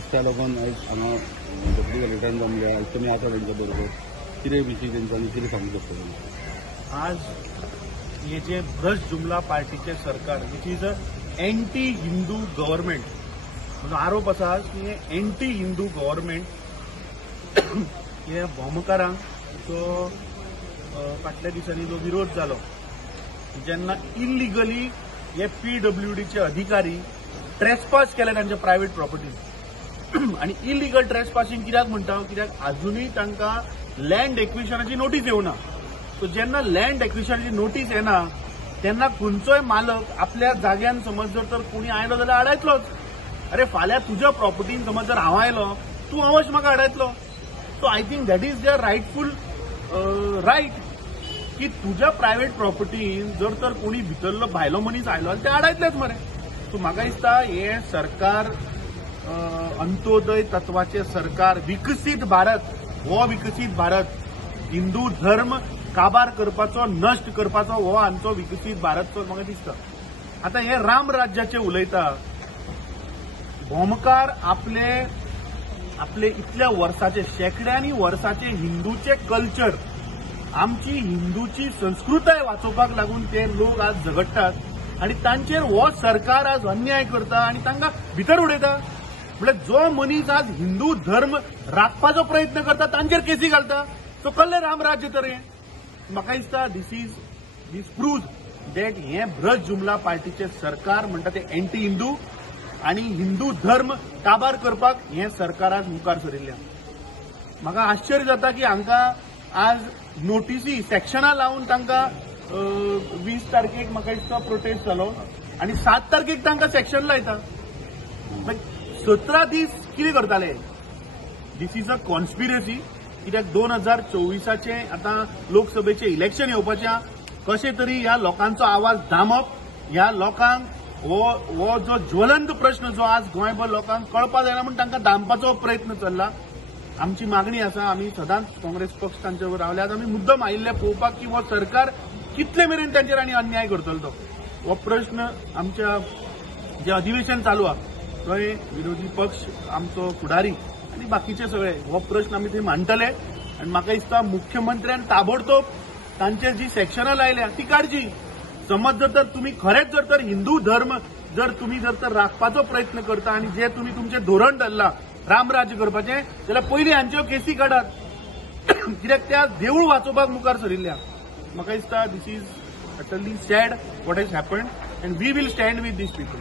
रस्त्या लागून आयज हांगा पब्लीक इलेक्शन जमले आयज तुमी आसा तेंच्या बरोबर कितें विशीं तेंच्यांनी कितें सांगूंक शकता? आज ये जे भ्रष्ट जुमला पार्टीचे सरकार which is a anti Hindu government म्हजो आरोप आसा की हे एंटी हिंदू गव्हर्नमेंट हे भोमकारांक जो फाटल्या दिसांनी जो विरोध जालो जेन्ना इल्लिगली हे PWDचे अधिकारी ट्रेसपास केले तांच्या प्रायव्हेट प्रॉपर्टीज आणि इल्लिगल ट्रेसपासिंग कित्याक म्हणटा कित्याक अजूनय तांकां लँड एक्विशनाची नोटीस येवना. सो जेन्ना लँड एक्विशनाची नोटीस येना तेन्ना खंयचोय मालक आपल्या जाग्यान समज जर कोणी आयलो जाल्यार आडायतलोच. अरे फाल्यां तुज्या प्रॉपर्टीन समज जर हांव आयलो तूं अवश्य म्हाका आडायतलो. So I think that is their rightful right की तुज्या प्रायव्हेट प्रॉपर्टीन जर तर कोणी भितरलो भायलो मनीस आयलो ते आडायतलेच मरे. सो म्हाका दिसता हे सरकार अंत्योदय तत्वाचे सरकार विकसीत भारत हो विकसीत भारत हिंदू धर्म काबार करपाचो नष्ट करपाचो हो आमचो विकसीत भारतचो म्हाका दिसता. आता हे राम राज्याचे उलयता भोमकार आपले इतल्या वर्साचे शेकड्यांनी वर्साचे हिंदूचे कल्चर आमची हिंदूची संस्कृताय वाचोवपाक लागून ते लोक आज झगडटात आणि तांचेर हो सरकार आज अन्याय करता आणि तांकां भितर उडयता. म्हणजे जो मनीस आज हिंदू धर्म राखपाचो प्रयत्न करता तांचेर केसी घालता. सो कसलें रामराज्य तर हें? म्हाका दिसता दीस प्रूव्ज दॅट हे भ्रष्ट जुमला पार्टीचे सरकार म्हणटा ते एंटी हिंदू आणि हिंदू धर्म काबार करपाक हे सरकार आज मुखार सरिल्ल्या. म्हाका आश्चर्य जाता की हांकां आज नोटीसी सेक्शनां लावन तांकां 20 तारखेक म्हाका दिसता प्रोटेस्ट जालो आणि 7 तारखेक तांकां सेक्शन लायता. 17 दीस कितें करताले? This is a conspiracy. कित्याक 2024चे आता लोकसभेचे इलेक्शन येवपाचे कशे तरी ह्या लोकांचो आवाज दामप ह्या लोकांक हो जो ज्वलंत प्रश्न जो आज गोंयभर लोकांक कळपा जायना म्हणून तांकां दामपाचो प्रयत्न चल्ला. आमची मागणी आसा आमी सदांच काँग्रेस पक्ष तांचे बरोबर रावल्यात. आमी मुद्दम आयिल्ले पळोवपाक की हो सरकार कितले मेरेन तांचेर आनी अन्याय करतलो तो. हो प्रश्न आमच्या जे अधिवेशन चालू आहा थंय विरोधी पक्ष आमचो फुडारी आणि बाकीचे सगळे हो प्रश्न आमी थंय मांडटले आणि म्हाका दिसता मुख्यमंत्र्यान ताबडतोब तांचेर जी सेक्शनां लायल्या ती काडची. समज जर तर तुम्ही खरेंच जर तर हिंदू धर्म जर तुम्ही जर तर राखपाचो प्रयत्न करता आणि जे तुम्ही तुमचे धोरण धरला रामराज्य करपाचें जाल्यार पयलीं हांच्यो केसी काडात. कित्याक त्या देवूळ वाचोवपाक मुखार सरिल्ल्या. म्हाका दिसता this is totally sad what has happened and we will stand with this people.